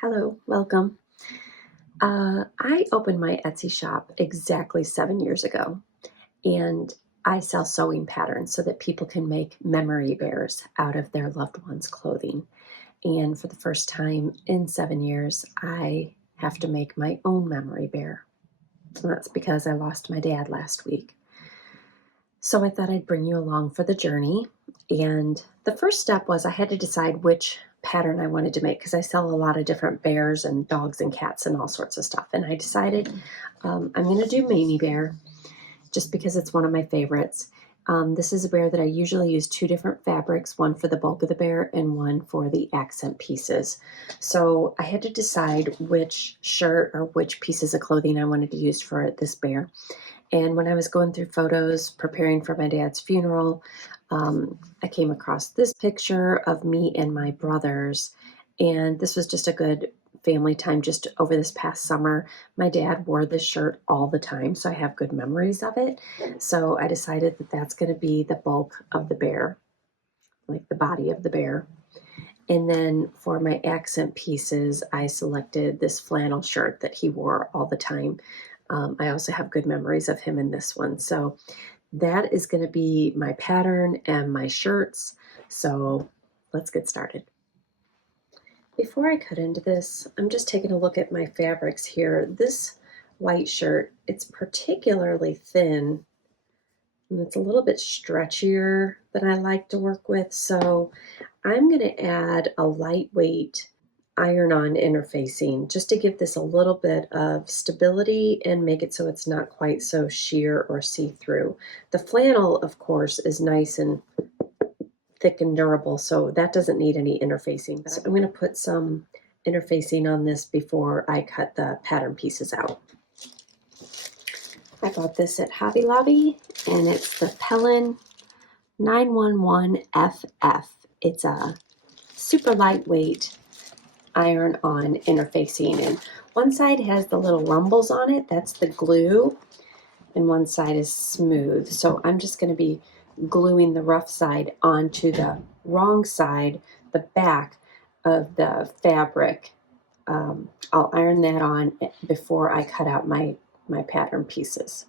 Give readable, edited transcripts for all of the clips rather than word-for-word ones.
Hello, welcome. I opened my Etsy shop exactly 7 years ago, and I sell sewing patterns so that people can make memory bears out of their loved ones' clothing. And for the first time in 7 years, I have to make my own memory bear. And that's because I lost my dad last week. So I thought I'd bring you along for the journey. And the first step was I had to decide which pattern I wanted to make because I sell a lot of different bears and dogs and cats and all sorts of stuff. And I decided I'm going to do Mamie Bear just because it's one of my favorites. This is a bear that I usually use two different fabrics, one for the bulk of the bear and one for the accent pieces. So I had to decide which shirt or which pieces of clothing I wanted to use for this bear. And when I was going through photos, preparing for my dad's funeral, I came across this picture of me and my brothers. And this was just a good family time just over this past summer. My dad wore this shirt all the time, so I have good memories of it. So I decided that that's going to be the bulk of the bear, like the body of the bear. And then for my accent pieces, I selected this flannel shirt that he wore all the time. I also have good memories of him in this one. So that is going to be my pattern and my shirts. So let's get started. Before I cut into this, I'm just taking a look at my fabrics here. This white shirt, it's particularly thin and it's a little bit stretchier than I like to work with. So I'm going to add a lightweight iron-on interfacing just to give this a little bit of stability and make it so it's not quite so sheer or see-through. The flannel, of course, is nice and thick and durable, so that doesn't need any interfacing. So I'm going to put some interfacing on this before I cut the pattern pieces out. I bought this at Hobby Lobby, and it's the Pellin 911FF. It's a super lightweight iron-on interfacing, and one side has the little rumbles on it, that's the glue, and one side is smooth. So I'm just going to be gluing the rough side onto the wrong side, the back of the fabric. I'll iron that on before I cut out my pattern pieces.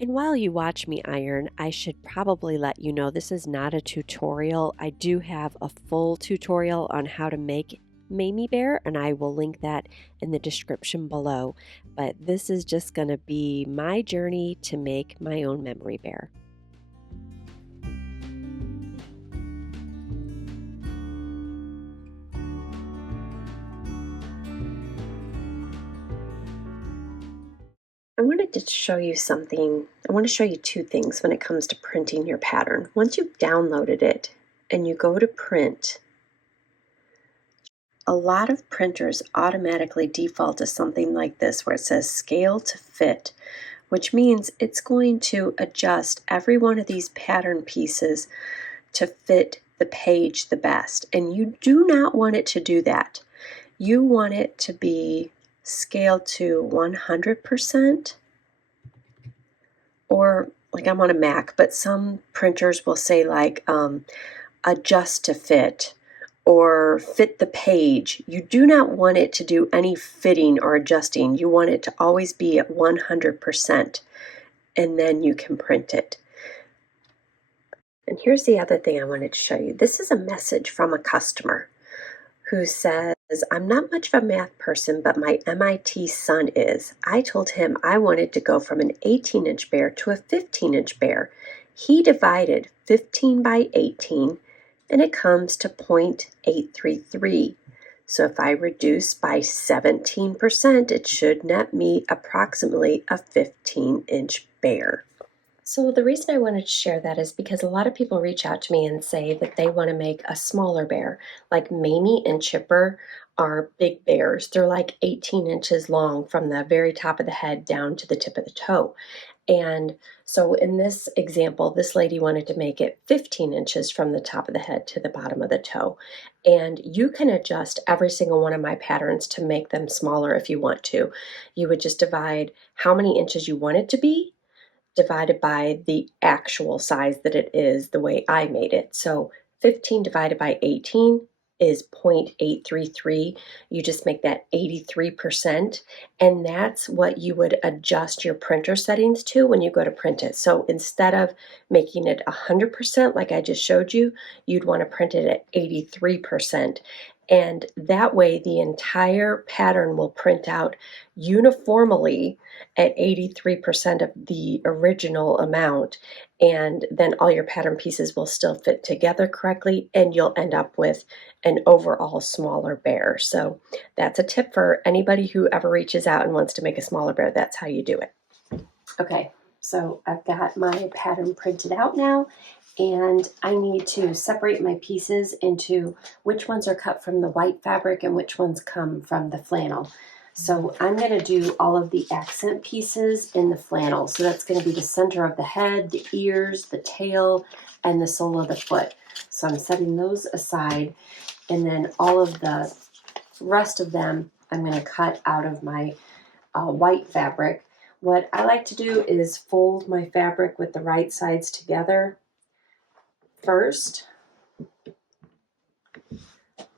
And while you watch me iron, I should probably let you know this is not a tutorial. I do have a full tutorial on how to make Mamie Bear, and I will link that in the description below. But this is just going to be my journey to make my own memory bear. I wanted to show you something. I want to show you two things when it comes to printing your pattern. Once you've downloaded it and you go to print, a lot of printers automatically default to something like this where it says scale to fit, which means it's going to adjust every one of these pattern pieces to fit the page the best. And you do not want it to do that. You want it to be scaled to 100%, or like I'm on a Mac, but some printers will say like adjust to fit or fit the page. You do not want it to do any fitting or adjusting. You want it to always be at 100%, and then you can print it. And here's the other thing I wanted to show you. This is a message from a customer who says, I'm not much of a math person, but my MIT son is. I told him I wanted to go from an 18-inch bear to a 15-inch bear. He divided 15 by 18, and it comes to 0.833. So if I reduce by 17%, it should net me approximately a 15-inch bear. So the reason I wanted to share that is because a lot of people reach out to me and say that they want to make a smaller bear. Like Mamie and Chipper are big bears. They're like 18 inches long from the very top of the head down to the tip of the toe. And so in this example, this lady wanted to make it 15 inches from the top of the head to the bottom of the toe. And you can adjust every single one of my patterns to make them smaller if you want to. You would just divide how many inches you want it to be, divided by the actual size that it is the way I made it. So 15 divided by 18 is 0.833. You just make that 83%, and that's what you would adjust your printer settings to when you go to print it. So instead of making it 100% like I just showed you, you'd want to print it at 83%. And that way the entire pattern will print out uniformly at 83% of the original amount, and then all your pattern pieces will still fit together correctly, and you'll end up with an overall smaller bear. So that's a tip for anybody who ever reaches out and wants to make a smaller bear. That's how you do it. Okay, so I've got my pattern printed out now, and I need to separate my pieces into which ones are cut from the white fabric and which ones come from the flannel. So I'm going to do all of the accent pieces in the flannel. So that's going to be the center of the head, the ears, the tail, and the sole of the foot. So I'm setting those aside, and then all of the rest of them I'm going to cut out of my white fabric. What I like to do is fold my fabric with the right sides together first,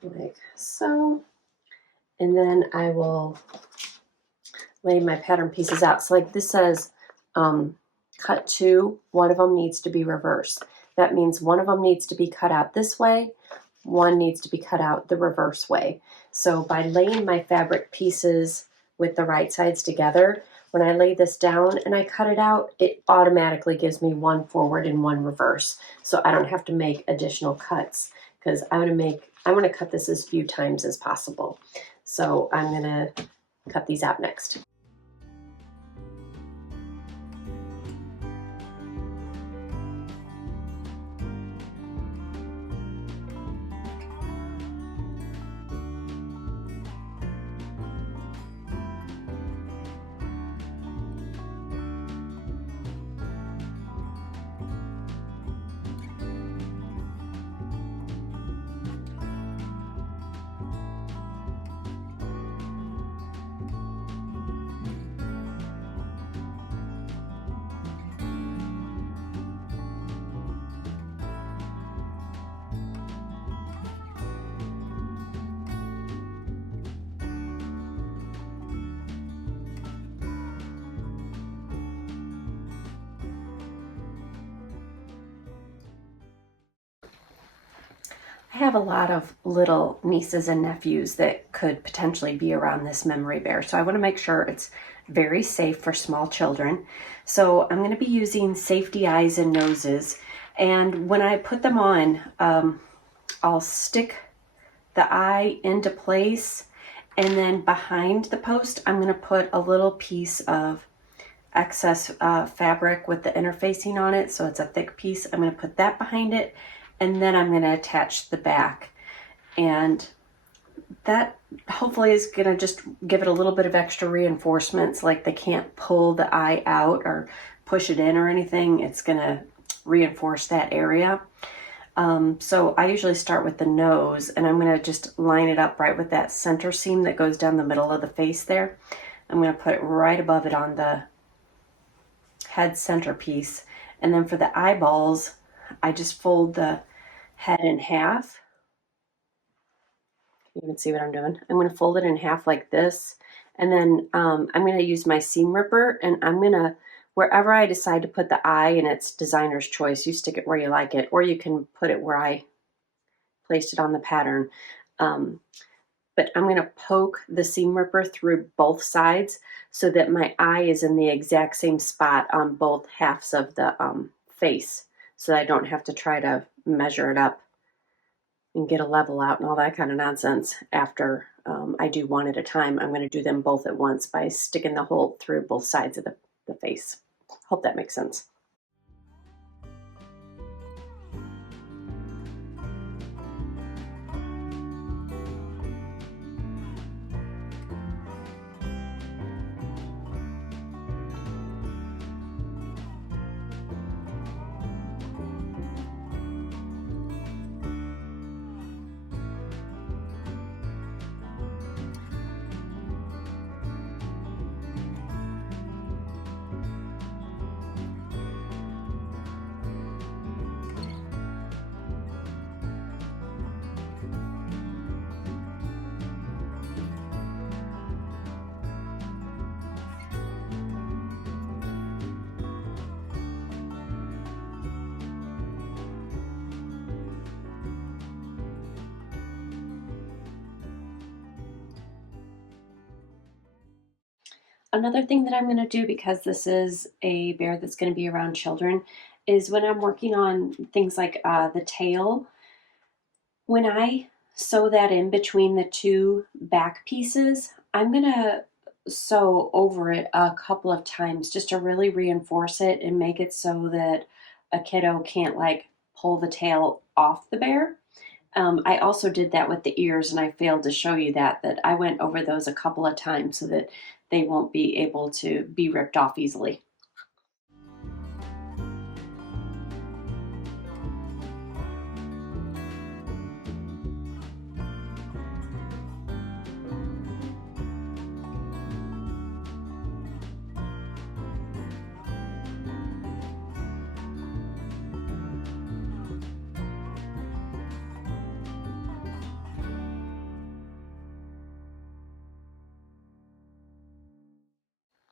like so, and then I will lay my pattern pieces out. So like this says cut 2, one of them needs to be reversed. That means one of them needs to be cut out this way, one needs to be cut out the reverse way. So by laying my fabric pieces with the right sides together, when I lay this down and I cut it out, it automatically gives me one forward and one reverse. So I don't have to make additional cuts, because I want to cut this as few times as possible. So I'm going to cut these out next. I have a lot of little nieces and nephews that could potentially be around this memory bear. So I want to make sure it's very safe for small children. So I'm going to be using safety eyes and noses. And when I put them on, I'll stick the eye into place. And then behind the post, I'm going to put a little piece of excess fabric with the interfacing on it. So it's a thick piece. I'm going to put that behind it. And then I'm going to attach the back, and that hopefully is going to just give it a little bit of extra reinforcements, like they can't pull the eye out or push it in or anything. It's going to reinforce that area. So I usually start with the nose, and I'm going to just line it up right with that center seam that goes down the middle of the face there. I'm going to put it right above it on the head centerpiece. And then for the eyeballs, I just fold the head in half. You can see what I'm doing. I'm going to fold it in half like this. And then I'm going to use my seam ripper, and I'm going to, wherever I decide to put the eye, and it's designer's choice, you stick it where you like it, or you can put it where I placed it on the pattern. But I'm going to poke the seam ripper through both sides so that my eye is in the exact same spot on both halves of the face, so that I don't have to try to measure it up and get a level out and all that kind of nonsense. After I do one at a time, I'm going to do them both at once by sticking the hole through both sides of the face. Hope that makes sense. Another thing that I'm going to do, because this is a bear that's going to be around children, is when I'm working on things like the tail, when I sew that in between the two back pieces, I'm going to sew over it a couple of times just to really reinforce it and make it so that a kiddo can't like pull the tail off the bear. I also did that with the ears, and I failed to show you that I went over those a couple of times so that they won't be able to be ripped off easily.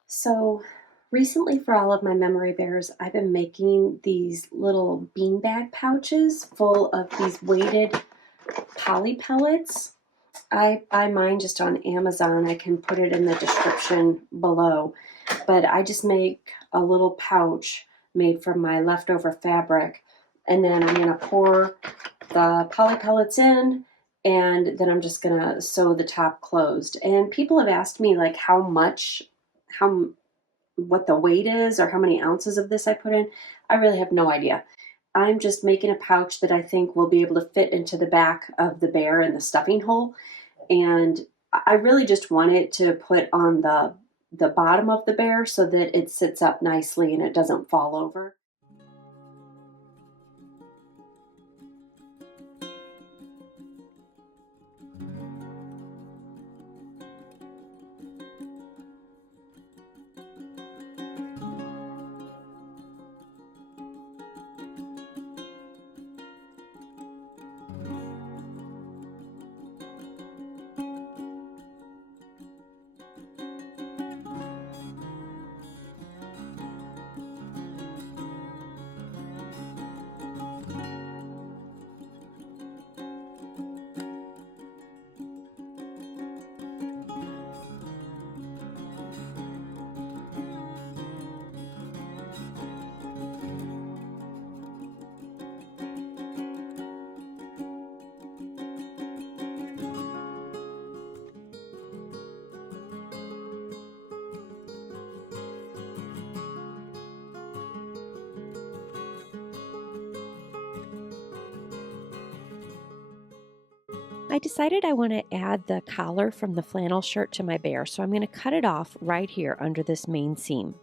So recently, for all of my memory bears, I've been making these little beanbag pouches full of these weighted poly pellets. I buy mine just on Amazon. I can put it in the description below. But I just make a little pouch made from my leftover fabric, and then I'm going to pour the poly pellets in, and then I'm just going to sew the top closed. And people have asked me like how what the weight is or how many ounces of this I put in. I really have no idea. I'm just making a pouch that I think will be able to fit into the back of the bear in the stuffing hole. And I really just want it to put on the bottom of the bear so that it sits up nicely and it doesn't fall over. I decided I want to add the collar from the flannel shirt to my bear, so I'm going to cut it off right here under this main seam.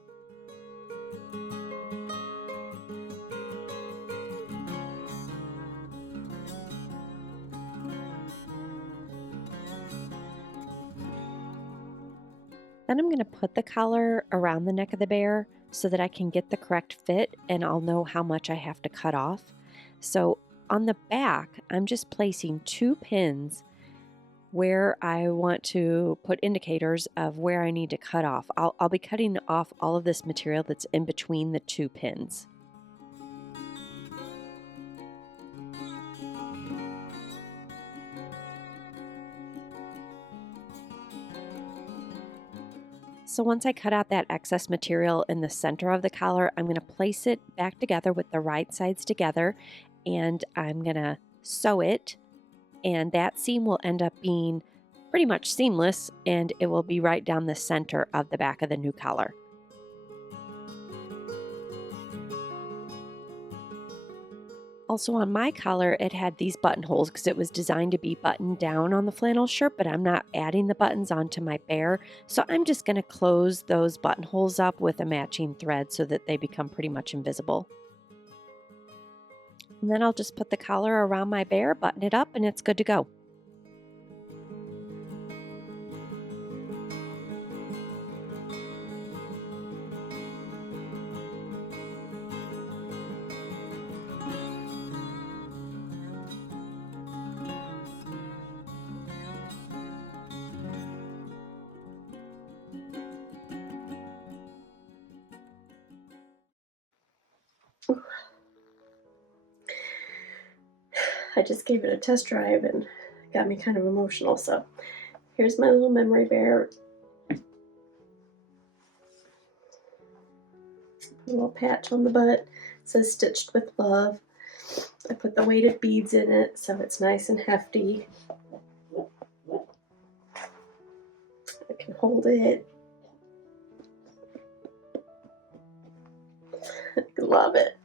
Then I'm going to put the collar around the neck of the bear so that I can get the correct fit and I'll know how much I have to cut off. So on the back, I'm just placing 2 pins where I want to put indicators of where I need to cut off. I'll be cutting off all of this material that's in between the 2 pins. So once I cut out that excess material in the center of the collar, I'm going to place it back together with the right sides together, and I'm going to sew it, and that seam will end up being pretty much seamless, and it will be right down the center of the back of the new collar. Also on my collar, it had these buttonholes because it was designed to be buttoned down on the flannel shirt, but I'm not adding the buttons onto my bear. So I'm just going to close those buttonholes up with a matching thread so that they become pretty much invisible. And then I'll just put the collar around my bear, button it up, and it's good to go. I just gave it a test drive and got me kind of emotional. So here's my little memory bear. little patch on the butt. It says stitched with love. I put the weighted beads in it so it's nice and hefty. I can hold it. I love it.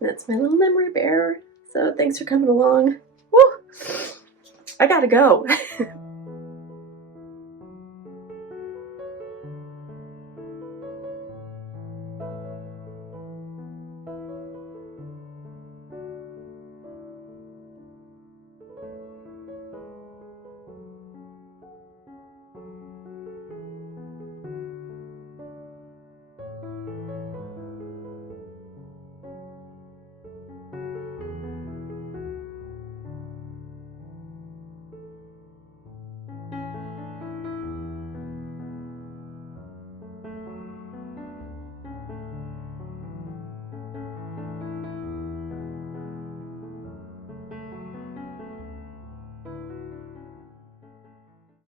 That's my little memory bear. So thanks for coming along. Woo! I gotta go.